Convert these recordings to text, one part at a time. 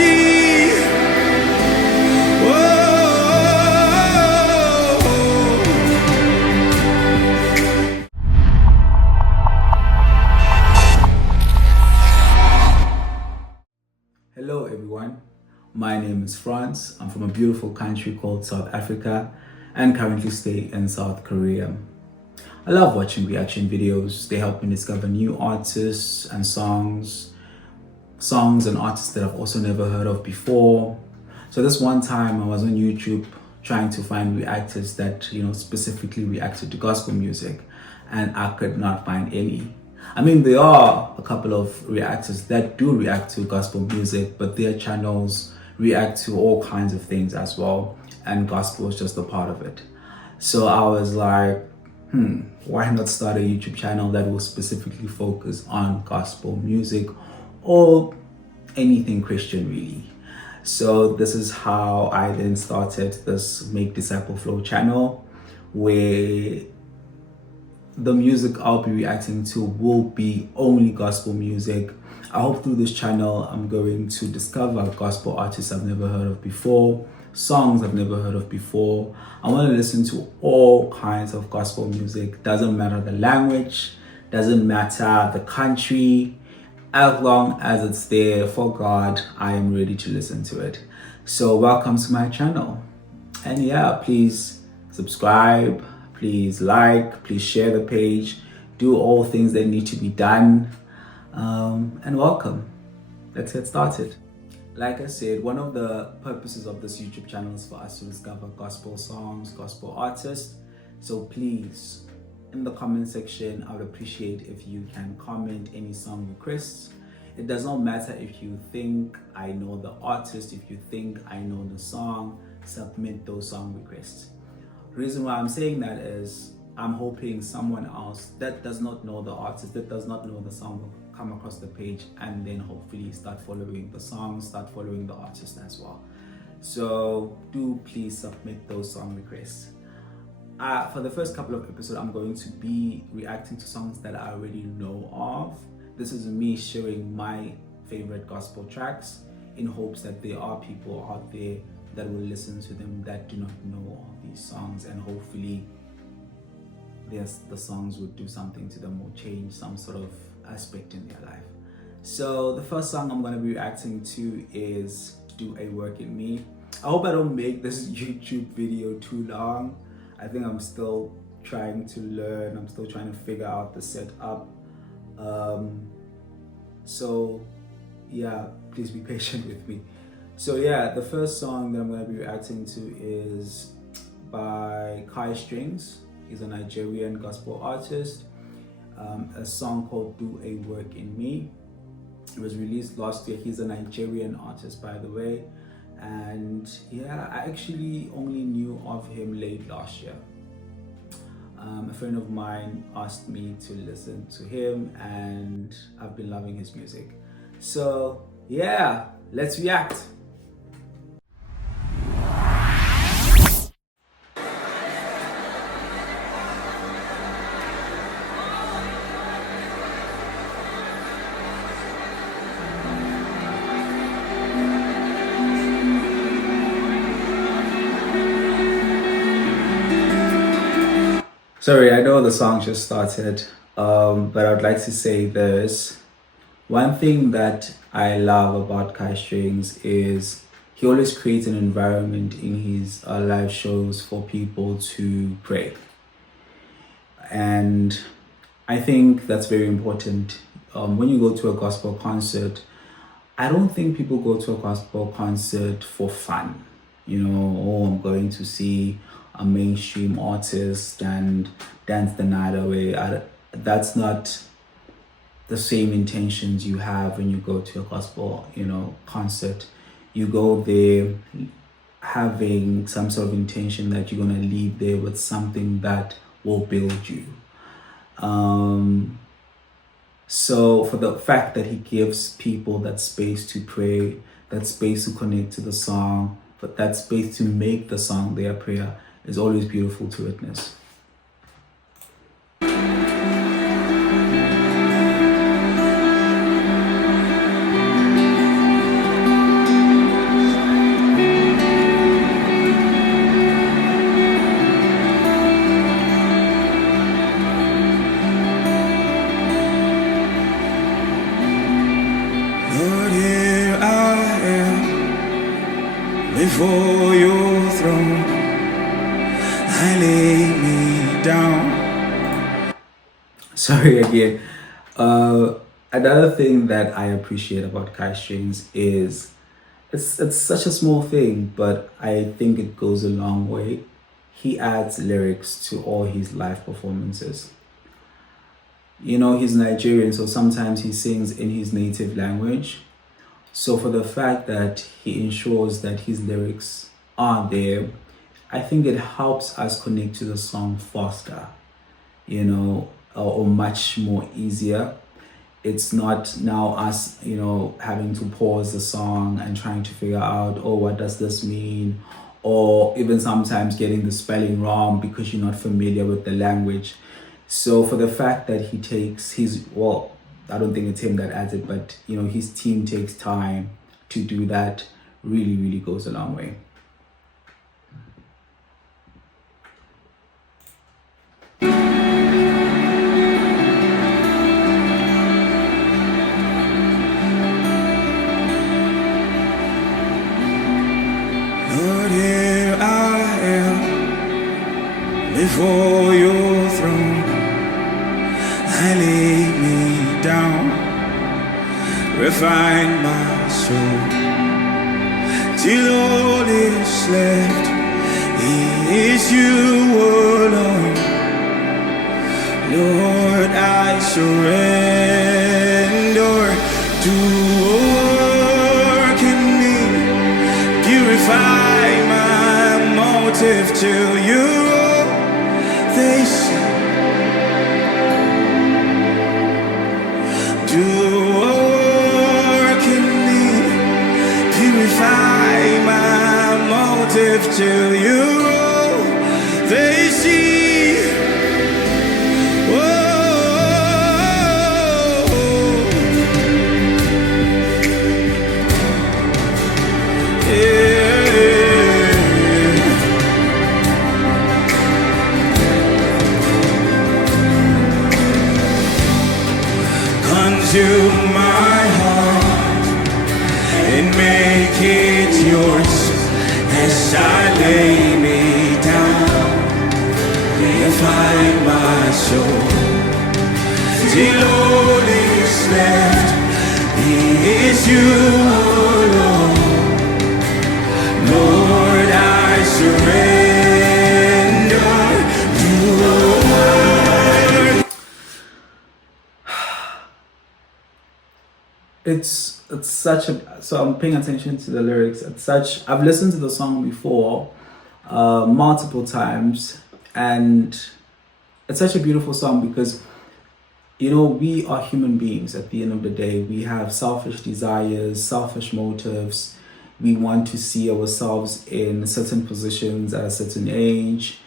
energy. Hello everyone, my name is Franz. I'm from a beautiful country called South Africa and currently stay in South Korea. I love watching reaction videos. They help me discover new artists and songs and artists that I've also never heard of before. So this one time I was on YouTube trying to find reactors that, specifically reacted to gospel music, and I could not find any. I mean, there are a couple of reactors that do react to gospel music, but their channels react to all kinds of things as well, and gospel is just a part of it. So I was like, why not start a YouTube channel that will specifically focus on gospel music or anything Christian really. So this is how I then started this Make Disciple Flow channel, where the music I'll be reacting to will be only gospel music. I hope through this channel I'm going to discover gospel artists I've never heard of before, songs I've never heard of before. I want to listen to all kinds of gospel music. Doesn't matter the language, doesn't matter the country, as long as it's there for God, I am ready to listen to it. So welcome to my channel. And yeah, please subscribe, please like, please share the page, do all things that need to be done, and welcome. Let's get started. Like I said, one of the purposes of this YouTube channel is for us to discover gospel songs, gospel artists. So please, in the comment section, I would appreciate if you can comment any song requests. It does not matter if you think I know the artist, if you think I know the song, submit those song requests. The reason why I'm saying that is I'm hoping someone else that does not know the artist, that does not know the song, will come across the page and then hopefully start following the song, start following the artist as well. So do please submit those song requests. For the first couple of episodes, I'm going to be reacting to songs that I already know of. This is me sharing my favorite gospel tracks in hopes that there are people out there that will listen to them that do not know all these songs, and hopefully the songs would do something to them or change some sort of aspect in their life. So the first song I'm going to be reacting to is Do a Work in Me. I hope I don't make this YouTube video too long. I think I'm still trying to learn. I'm still trying to figure out the setup. So yeah, please be patient with me. So yeah, the first song that I'm going to be reacting to is by Kaestrings. He's a Nigerian gospel artist. A song called Do a Work in Me. It was released last year. He's a Nigerian artist, by the way. And yeah, I actually only knew of him late last year. A friend of mine asked me to listen to him and I've been loving his music. So yeah, let's react. Sorry, I know the song just started, but I'd like to say this. One thing that I love about Kaestrings is he always creates an environment in his live shows for people to pray. And I think that's very important. When you go to a gospel concert, I don't think people go to a gospel concert for fun. Oh, I'm going to see a mainstream artist and dance the night away. That's not the same intentions you have when you go to a gospel, concert. You go there having some sort of intention that you're going to leave there with something that will build you. So for the fact that he gives people that space to pray, that space to connect to the song, but that space to make the song their prayer, is always beautiful to witness. before your throne, I lay me down. Sorry again. Another thing that I appreciate about Kaestrings is it's such a small thing, but I think it goes a long way. He adds lyrics to all his live performances. You know, he's Nigerian, so sometimes he sings in his native language. So for the fact that he ensures that his lyrics are there, I think it helps us connect to the song faster, you know, or much more easier. It's not now us, you know, having to pause the song and trying to figure out, oh, what does this mean? Or even sometimes getting the spelling wrong because you're not familiar with the language. So for the fact that he takes his, well, I don't think it's him that adds it, but you know, his team takes time to do that, really, really goes a long way. Lord, here I am before your throne. I lay me down, refine my soul, till all is left is you alone. Lord, I surrender to work in me, purify my motive till you're all they see. Do work in me, purify my motive till you're all they see. Consume my heart and make it yours as I lay me down. Refine my soul till all is left is you alone. Lord, I surrender to your word. It's such a, so I'm paying attention to the lyrics. It's such, I've listened to the song before multiple times, and it's such a beautiful song because, you know, we are human beings. At the end of the day, we have selfish desires, selfish motives. We want to see ourselves in certain positions at a certain age,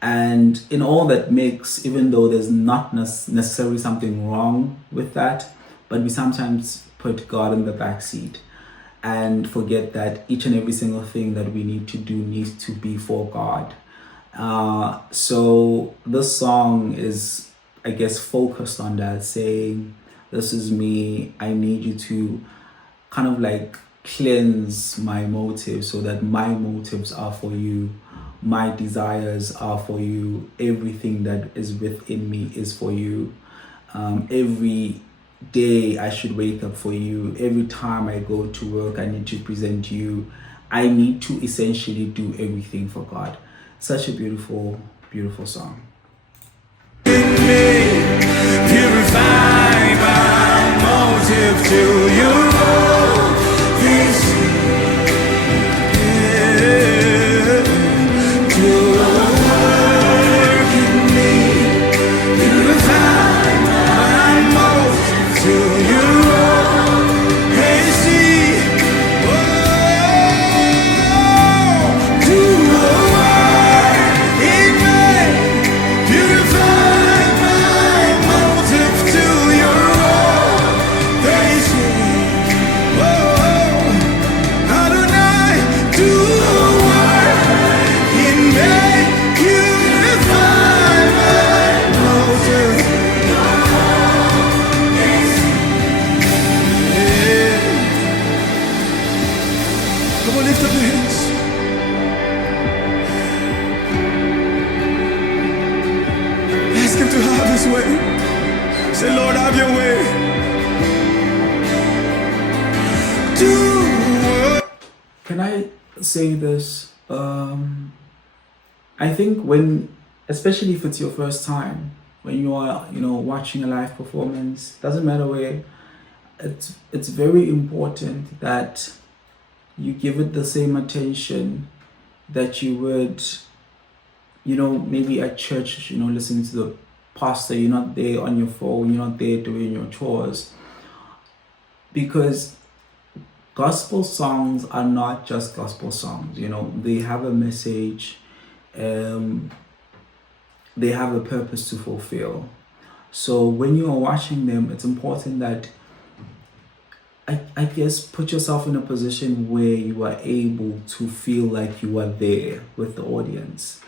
and in all that mix, even though there's not necessarily something wrong with that, but we sometimes put God in the back seat and forget that each and every single thing that we need to do needs to be for God. So this song is, I guess, focused on that, saying, this is me, I need you to kind of like cleanse my motives so that my motives are for you, my desires are for you, everything that is within me is for you. Every day I should wake up for you. Every time I go to work, I need to present you. I need to essentially do everything for God. Such a beautiful, beautiful song. Purify my motive to you. Come on, lift up your hands. this way. Say, Lord, have your way. Can I say this? I think when, especially if it's your first time, when you are, watching a live performance, doesn't matter where, it's very important that you give it the same attention that you would, maybe at church, listening to the pastor. You're not there on your phone, you're not there doing your chores. Because gospel songs are not just gospel songs, they have a message, they have a purpose to fulfill. So when you are watching them, it's important that I guess put yourself in a position where you are able to feel like you are there with the audience,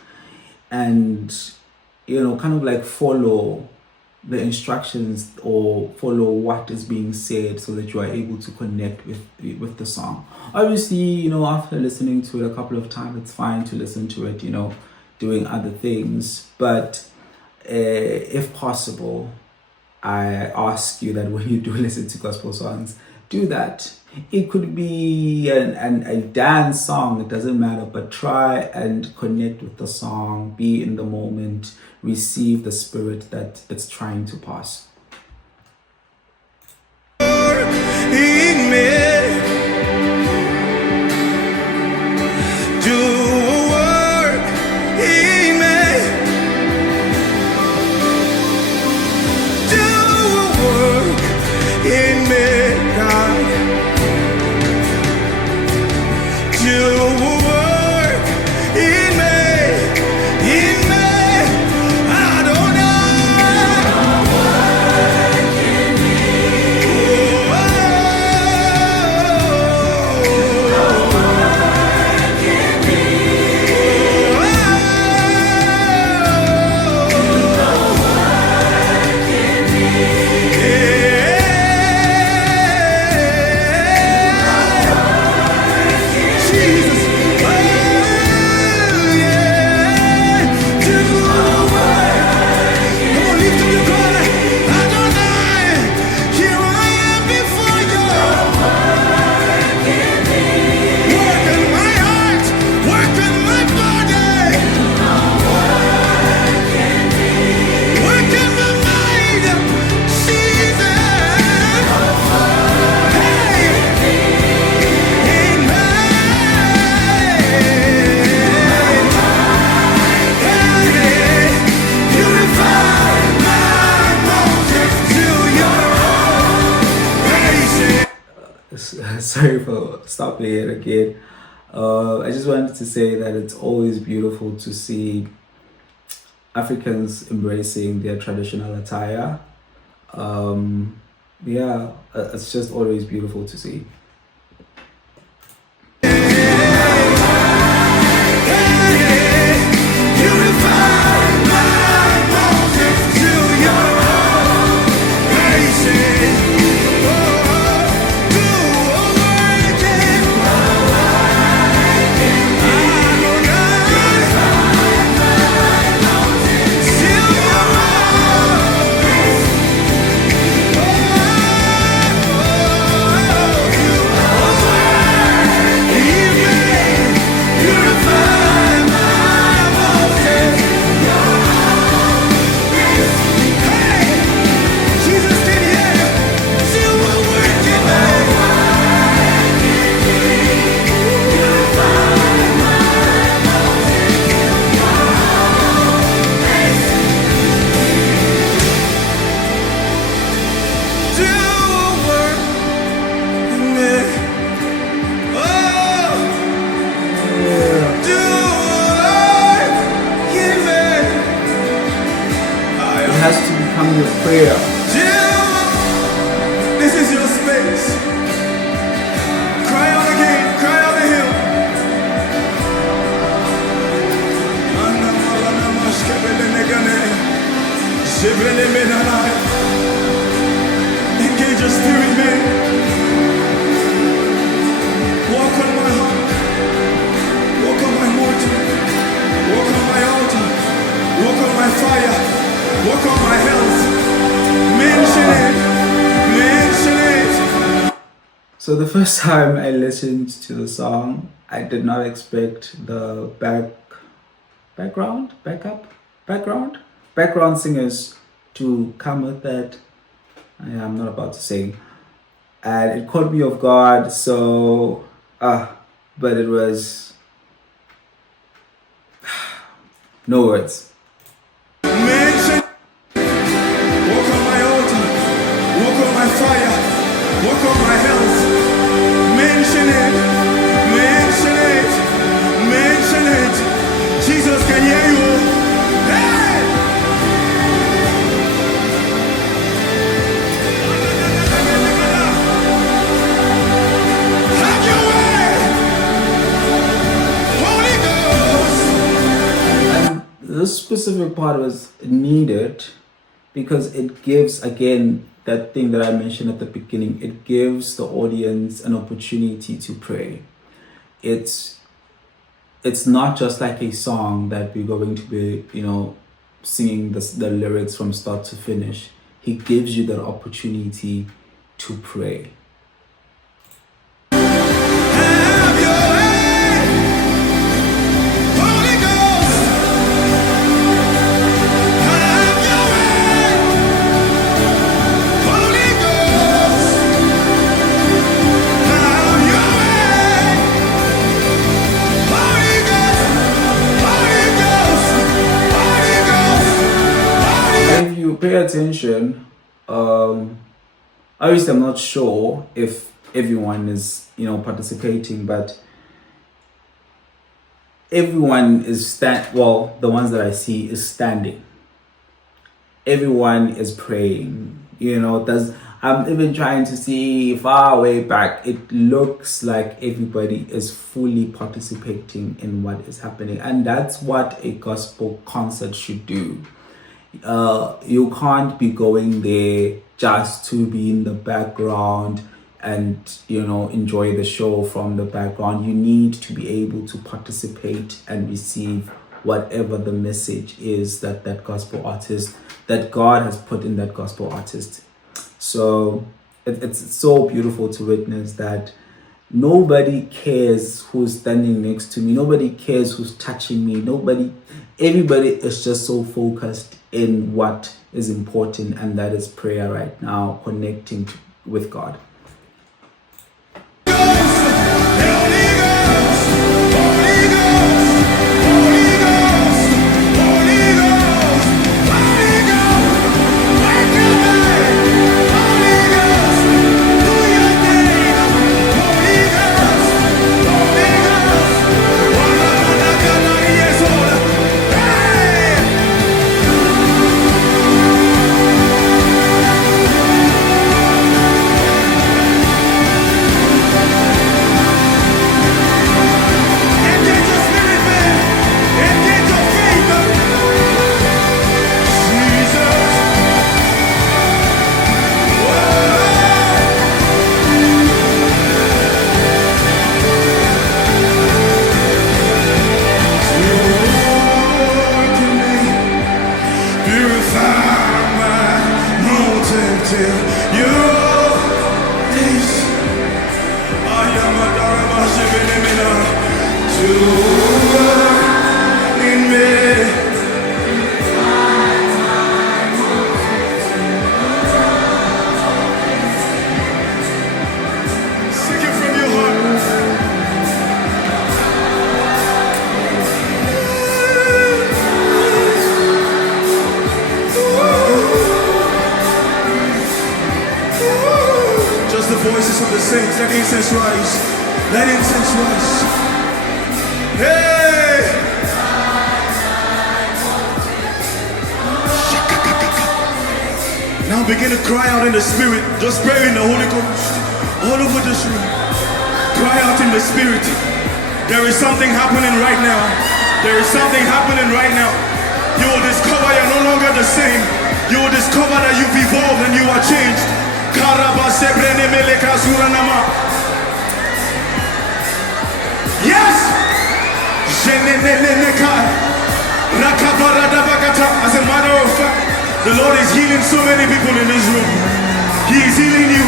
and kind of like follow the instructions or follow what is being said, so that you are able to connect with the song. Obviously, after listening to it a couple of times, it's fine to listen to it, doing other things. But if possible, I ask you that when you do listen to gospel songs, do that. It could be a dance song, it doesn't matter, but try and connect with the song, be in the moment, receive the spirit that it's trying to pass. Sorry for stopping it again. I just wanted to say that it's always beautiful to see Africans embracing their traditional attire. It's just always beautiful to see. Has to become your prayer. This is your space. Cry out again. Cry out to Him. Engage your spirit, man. Walk on my heart. Walk on my mortar. Walk on my altar. Walk on my fire. Walk on my hell. So the first time I listened to the song, I did not expect the background singers to come with that. I'm not about to sing, and it caught me off guard. So, but it was no words. Mention, walk on my altar, walk on my fire, walk on my health. Mention it, mention it, mention it. Jesus can hear you. Hey! Have your way, Holy Ghost. This specific part was needed because it gives, again, that thing that I mentioned at the beginning, it gives the audience an opportunity to pray. It's not just like a song that we're going to be, singing the lyrics from start to finish. He gives you that opportunity to pray. Have your way, Holy Ghost. Have your way, Holy Ghost. Have your way, Holy Ghost. Holy Ghost. Holy Ghost. Holy Ghost. If you pay attention, obviously I'm not sure if everyone is participating, but everyone is the ones that I see is standing. Everyone is praying. I'm even trying to see far way back. It looks like everybody is fully participating in what is happening, and that's what a gospel concert should do. You can't be going there just to be in the background and enjoy the show from the background. You need to be able to participate and receive whatever the message is that gospel artist, that God has put in that gospel artist. So it's so beautiful to witness that nobody cares who's standing next to me, nobody cares who's touching me, everybody is just so focused in what is important, and that is prayer right now, connecting with God. Voices of the saints, let incense rise. Let incense rise. Hey! Now begin to cry out in the spirit. Just pray in the Holy Ghost. All over this room. Cry out in the spirit. There is something happening right now. There is something happening right now. You will discover you're no longer the same. You will discover that you've evolved and you are changed. Yes! As a matter of fact, the Lord is healing so many people in this room. He is healing you.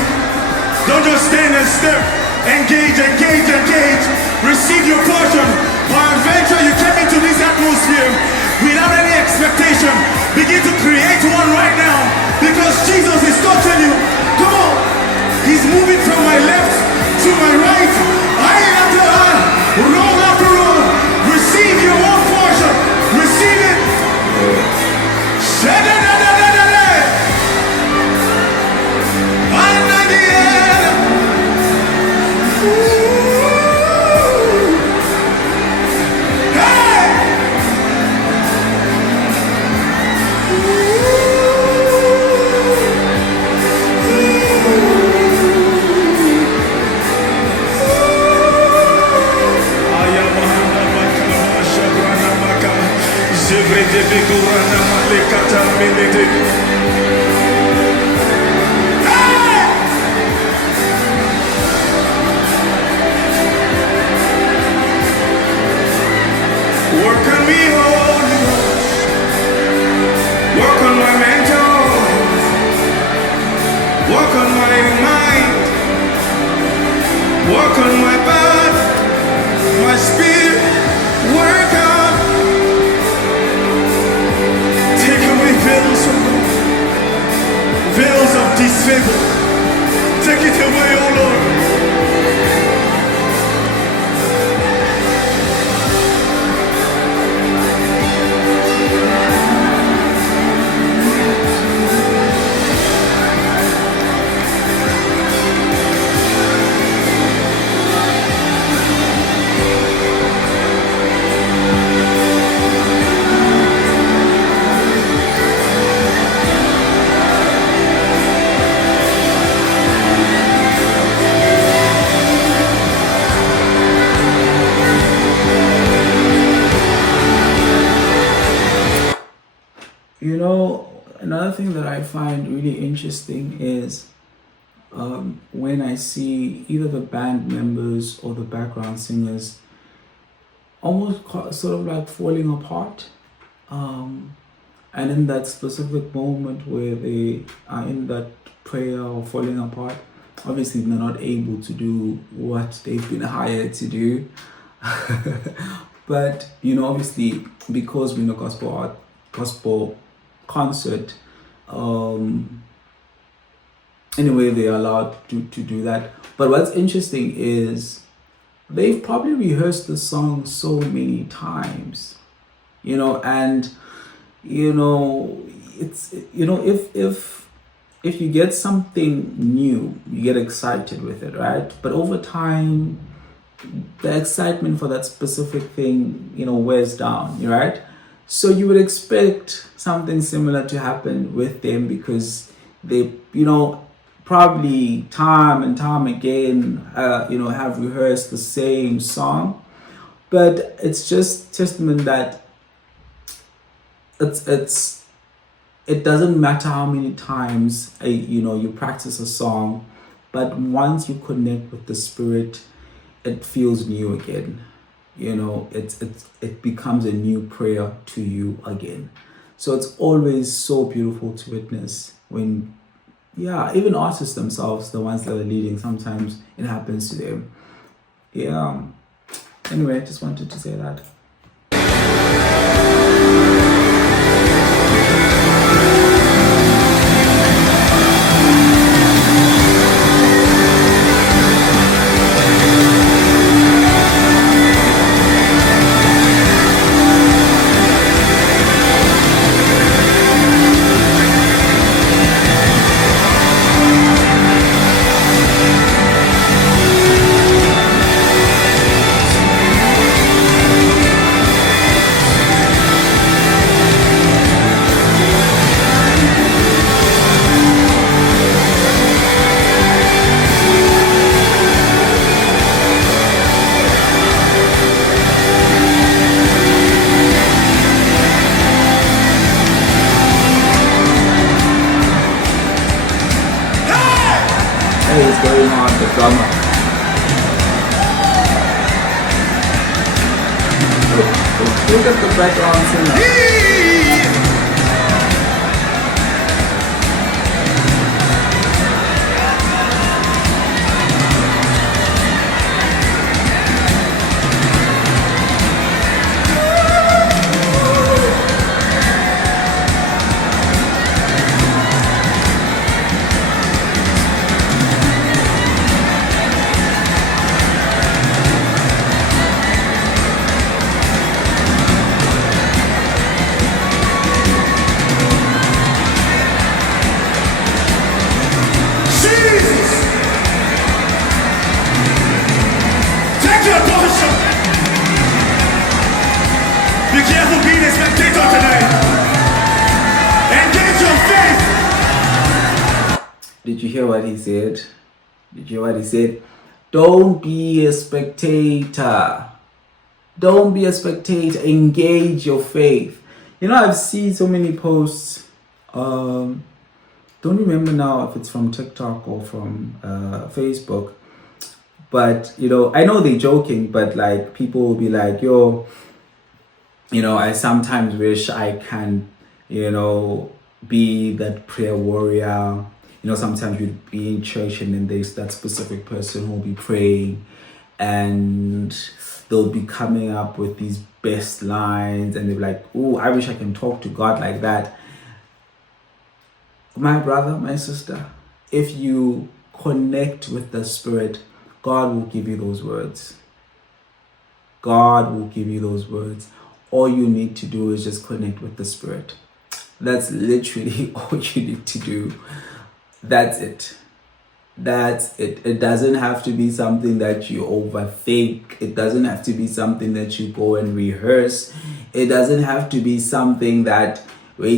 Don't just stand and stare. Engage, engage, engage. Receive your portion. By adventure, you came into this atmosphere without any expectation. Begin to create one right now because Jesus is touching you. Come on. He's moving from my left to my right. Eye after eye. Roll after roll. Receive your own portion. Receive it. Work on me, Holy Ghost. Work on my mental. Work on my mind. Work on my body, my spirit. Work on. Take away veils of God, veils of disfavor. Take it away, oh Lord. You know, another thing that I find really interesting is when I see either the band members or the background singers almost sort of like falling apart. And in that specific moment where they are in that prayer or falling apart, obviously they're not able to do what they've been hired to do. But, you know, obviously because we're in a gospel concert, anyway, they're allowed to do that. But what's interesting is they've probably rehearsed the song so many times, you know, and you know, it's, you know, if you get something new, you get excited with it, right? But over time, the excitement for that specific thing, you know, wears down, right? So you would expect something similar to happen with them because they, you know, probably time and time again, you know, have rehearsed the same song. But it's just testament that it doesn't matter how many times you know, you practice a song, but once you connect with the Spirit, it feels new again. You know, it becomes a new prayer to you again. So it's always so beautiful to witness when, yeah, even artists themselves, the ones that are leading, sometimes it happens to them. Yeah. Anyway, I just wanted to say that. Is going on the drummer. Look at the background singer. Did you hear what he said? Did you hear what he said? Don't be a spectator. Don't be a spectator. Engage your faith. You know, I've seen so many posts. Don't remember now if it's from TikTok or from Facebook. But, you know, I know they're joking, but like people will be like, yo, you know, I sometimes wish I can, you know, be that prayer warrior. You know, sometimes you'd be in church and then there's that specific person who will be praying and they'll be coming up with these best lines and they'll be like, oh, I wish I can talk to God like that. My brother, my sister, if you connect with the Spirit, God will give you those words. God will give you those words. All you need to do is just connect with the Spirit. That's literally all you need to do. That's it. That's it. It doesn't have to be something that you overthink. It doesn't have to be something that you go and rehearse. It doesn't have to be something that no,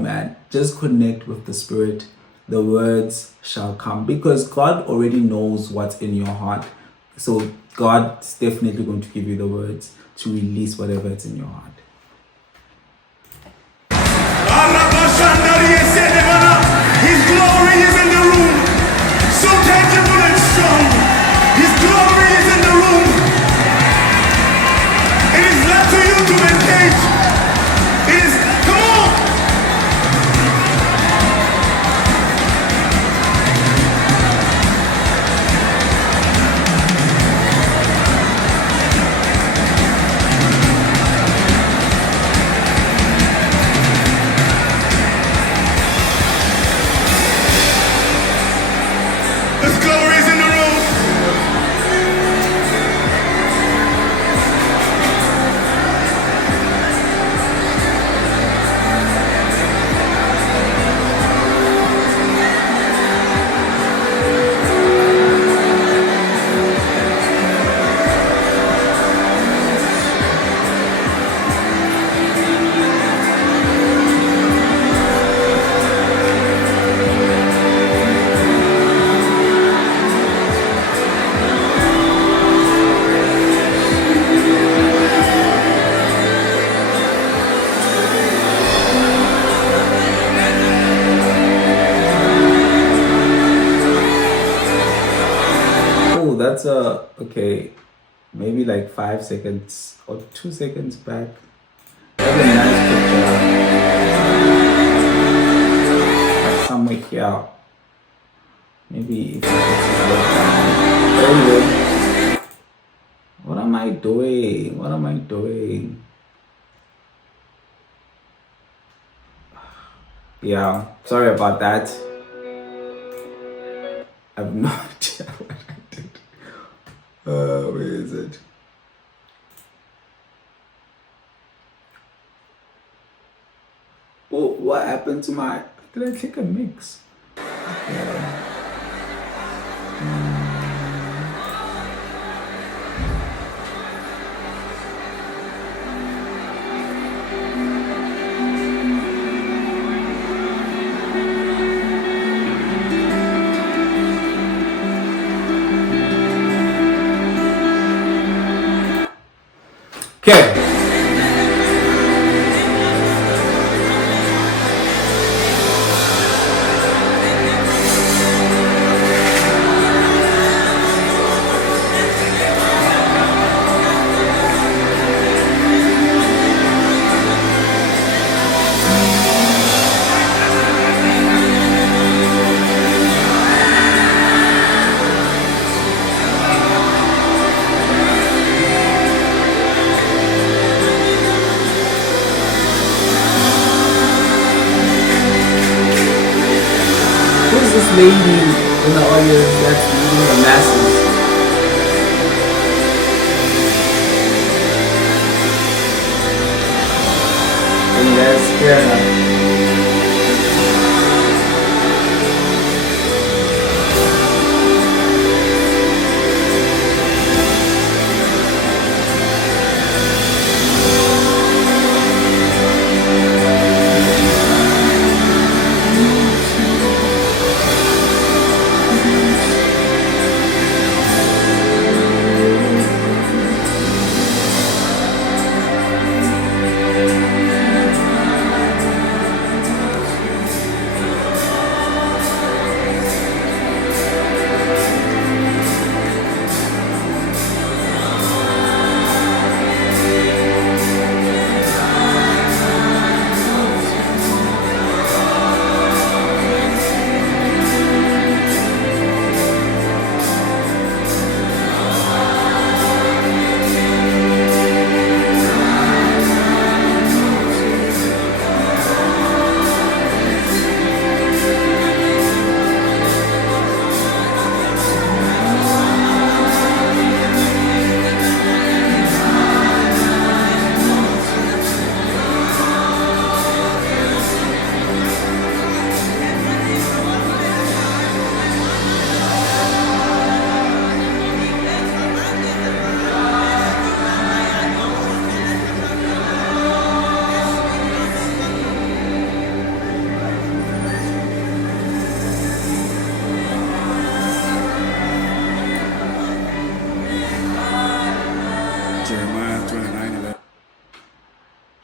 man. Just connect with the Spirit. The words shall come because God already knows what's in your heart. So God's definitely going to give you the words to release whatever is in your heart. His glory is in the room, so tangible and strong. His glory is in the room. It is left to you to engage. It is, come on. His glory is in the room. Oh, that's okay, maybe like 5 seconds or 2 seconds back. That's a nice picture. Like somewhere here. Maybe if anyway. What am I doing? What am I doing? Yeah, sorry about that. I have no idea what I did. Where is it? Oh, what happened to my... Did I click a mix? Yeah. Okay. Who's this lady in the audience that's leading the masses? And let's hear her.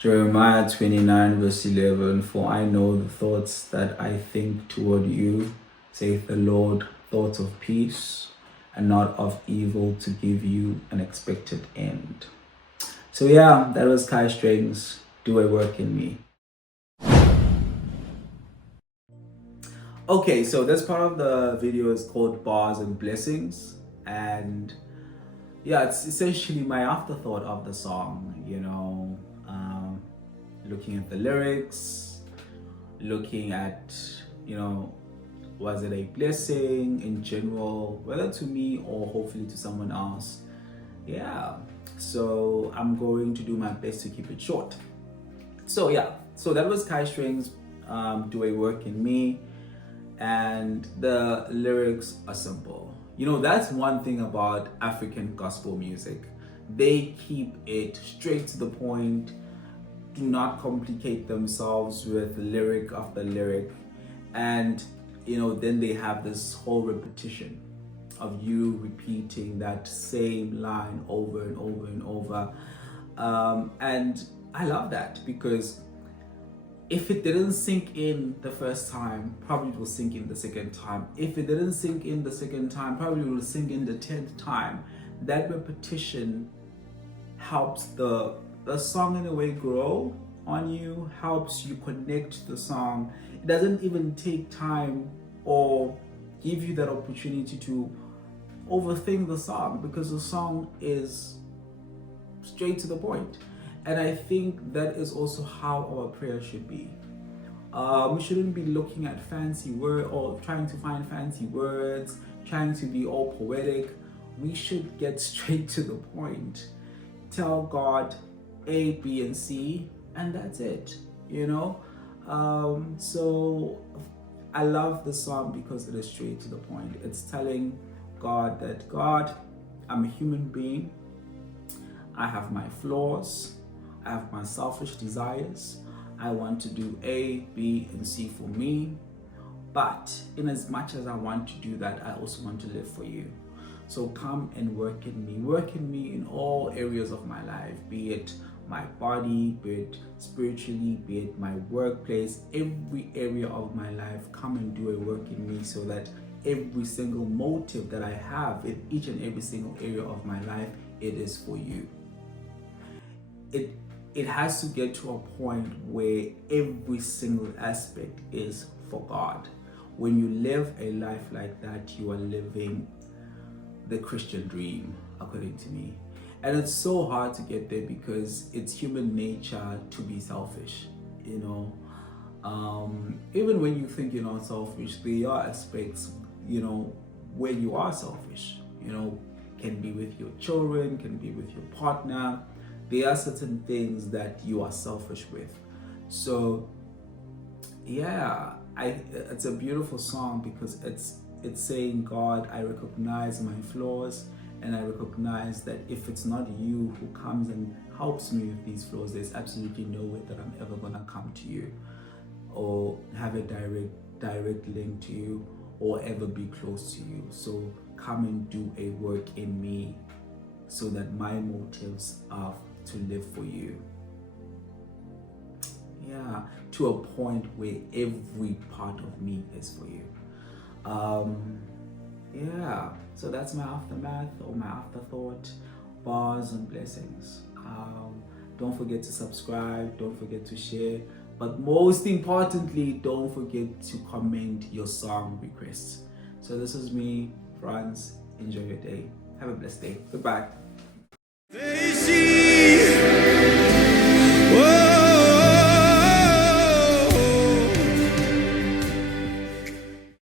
Jeremiah 29 verse 11, for I know the thoughts that I think toward you, saith the Lord, thoughts of peace and not of evil, to give you an expected end. So yeah, that was Kaestrings, Do a Work in Me. Okay, so this part of the video is called Bars and Blessings, and yeah, it's essentially my afterthought of the song, you know, looking at the lyrics, looking at, you know, was it a blessing in general, whether to me or hopefully to someone else. Yeah, so I'm going to do my best to keep it short. So yeah, so that was Kaestrings, Do a Work in Me, and the lyrics are simple. You know, that's one thing about African gospel music. They keep it straight to the point, do not complicate themselves with lyric after lyric. And, you know, then they have this whole repetition of you repeating that same line over and over and over. And I love that, because if it didn't sink in the first time, probably it will sink in the second time. If it didn't sink in the second time, probably it will sink in the 10th time. That repetition helps the song in a way grow on you, helps you connect to the song. It doesn't even take time or give you that opportunity to overthink the song, because the song is straight to the point. And I think that is also how our prayer should be. We shouldn't be looking at fancy words or trying to find fancy words, trying to be all poetic. We should get straight to the point. Tell God A, B, and C, and that's it, you know? So I love the song because it is straight to the point. It's telling God that, God, I'm a human being. I have my flaws. I have my selfish desires. I want to do A, B, and C for me. But in as much as I want to do that, I also want to live for you. So come and work in me. Work in me in all areas of my life, be it my body, be it spiritually, be it my workplace, every area of my life. Come and do a work in me, so that every single motive that I have in each and every single area of my life, it is for you. It has to get to a point where every single aspect is for God. When you live a life like that, you are living the Christian dream, according to me. And it's so hard to get there, because it's human nature to be selfish, you know. Even when you think you're not selfish, there are aspects, you know, where you are selfish, you know, can be with your children, can be with your partner. There are certain things that you are selfish with. So yeah, it's a beautiful song, because it's saying, God, I recognize my flaws, and I recognize that if it's not you who comes and helps me with these flaws, there's absolutely no way that I'm ever gonna come to you or have a direct link to you or ever be close to you. So come and do a work in me, so that my motives are to live for you. Yeah, to a point where every part of me is for you. Yeah, so that's my aftermath or my afterthought, bars and blessings. Don't forget to subscribe, don't forget to share, but most importantly, don't forget to comment your song requests. So this is me, Franz. Enjoy your day. Have a blessed day. Goodbye. They see